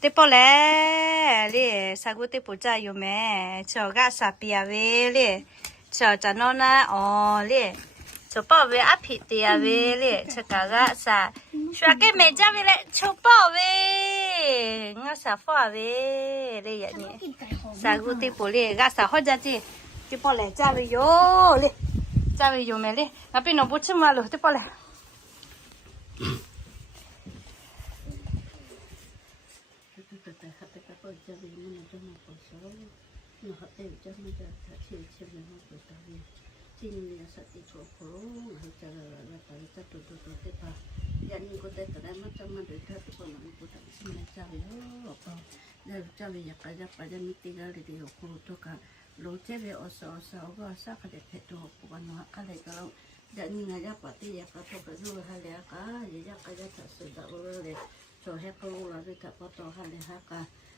提包来，你三姑提包在有没？找个啥皮鞋喂？你找找弄那哦？你珠宝喂？阿皮的阿喂？你找个啥？说给买家喂来，珠宝喂，我啥货喂？来一年，三姑提包来，阿啥好姐姐？提包来，咋没有？来咋没有没？来阿皮侬不吃嘛？咯，提包来。ตัวเองมันจะมาปลุกเสริมมาเตะจะมันจะถ้าเชื่อเชื่อมันก็ตายจริงเนี่ยสติโชคโล่งเขาจะอะไรอะไรตายจะตัวตัวเตะปะยันก็เตะแต่ไม่จะมาดูถ้าตัวมันก็ทำเสียใจเยอะหรอกก็แล้วจะไปอยากไปจะไปจะมีตีกันเลยเดี๋ยวครูตัวก็รู้เจ้าไปอ๋อสาวสาวก็สักเด็กเพชรตัวปุ๊กันว่าอะไรก็แล้วจะนี่ไงจะปฏิยาก็ตัวก็รู้ว่าอะไรก็จะอยากไปจะทำสุดดอกเลยโชว์ให้ครูรู้ด้วยแต่พอโตเขาเลยฮะก็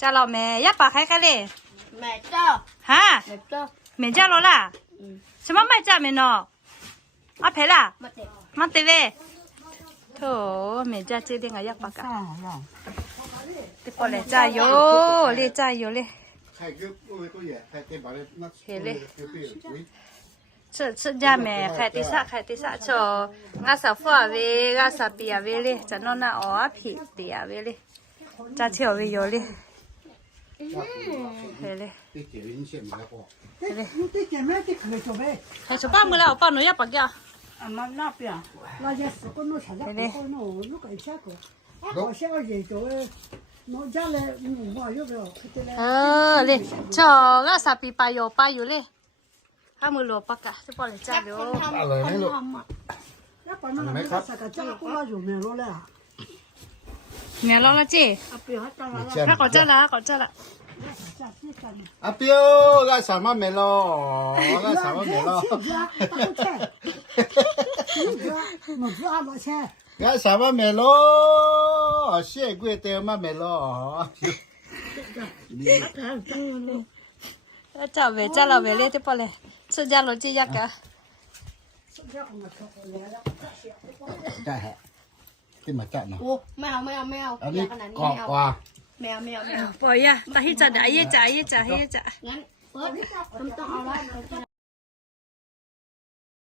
จ้าเราแม่ยาปลาใครกันเลยแม่เจ้าฮะแม่เจ้าแม่เจ้าเราล่ะฉันว่าแม่เจ้าแม่นออะเพล่ะมาเตะมาเตะโถแม่เจ้าเจ๊เด้งอะยาปากันติปอลเลยเจ้าโยเลยรก็ไเหรเต็้านยเลยชุดชุดยาแม่ใครติสะใครติสะโชงาสับฟัวเวงาสับเปียเวเลยจะนอนน่ะอ๋อผีเตียเวเลยจะเที่ยวเวโยเลย嗯，哎、好的。对，姐 妹，你先买货。好的。你对姐妹的可以做咩？还是办个了，办了一百家。啊，那那边，那边水果弄啥啥不好弄，又贵些个。好些要现做，弄家来弄嘛要不要？好的，就那啥皮包油包油嘞，还没萝卜干都包来炸的，好嘞，好嘞。那包那那那那炸的瓜子有没有落来啊？咩了啦姐，阿表，他过来啦，他过来啦。阿表，那啥物事咩了？那啥物事咩了？哈哈哈！你哥，我哥阿老钱。那啥物事咩了？谢贵爹妈咩了？你看看你。那张伟，张老伟来就跑来，生姜罗鸡一个。这还。ขึ้นมาจัดหน่อยโอ้ไม่เาไม่เม่อันนี้กรอบกว่าไมวแอาไมวปล่อยยะตาให้จัดได้ยี่จ่ายยี่จ่ายยี่จ่ายงั้นเปิดต้องต้องเอาไว้